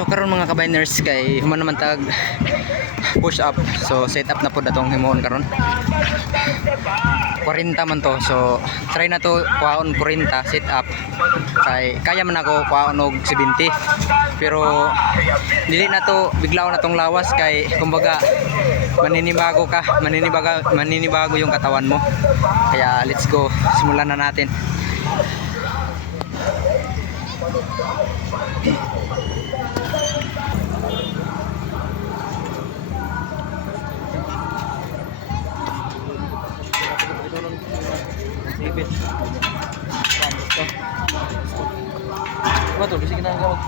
So karon mga kabiners kay human naman tag push up. So set up na po datong himuon karon. 40 man to. So try na to kuhaon 40 set up. Kay kaya man ako kuhaon og 70. Pero dili na to biglaw na tong lawas kay kumbaga maninibago yung katawan mo. Kaya let's go. Simulan na natin. Apa tuh? Bisa kita gawag.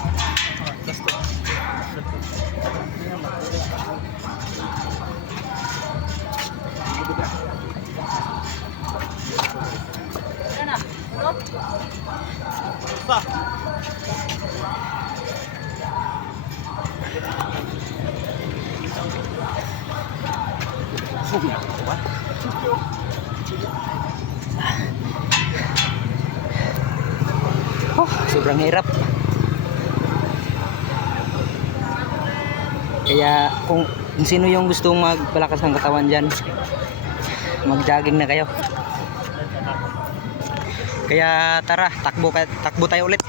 Sobrang hirap. Kaya kung sino yung gustong magpalakas ng katawan dyan, mag-jogging na kayo. Kaya tara, takbo tayo ulit.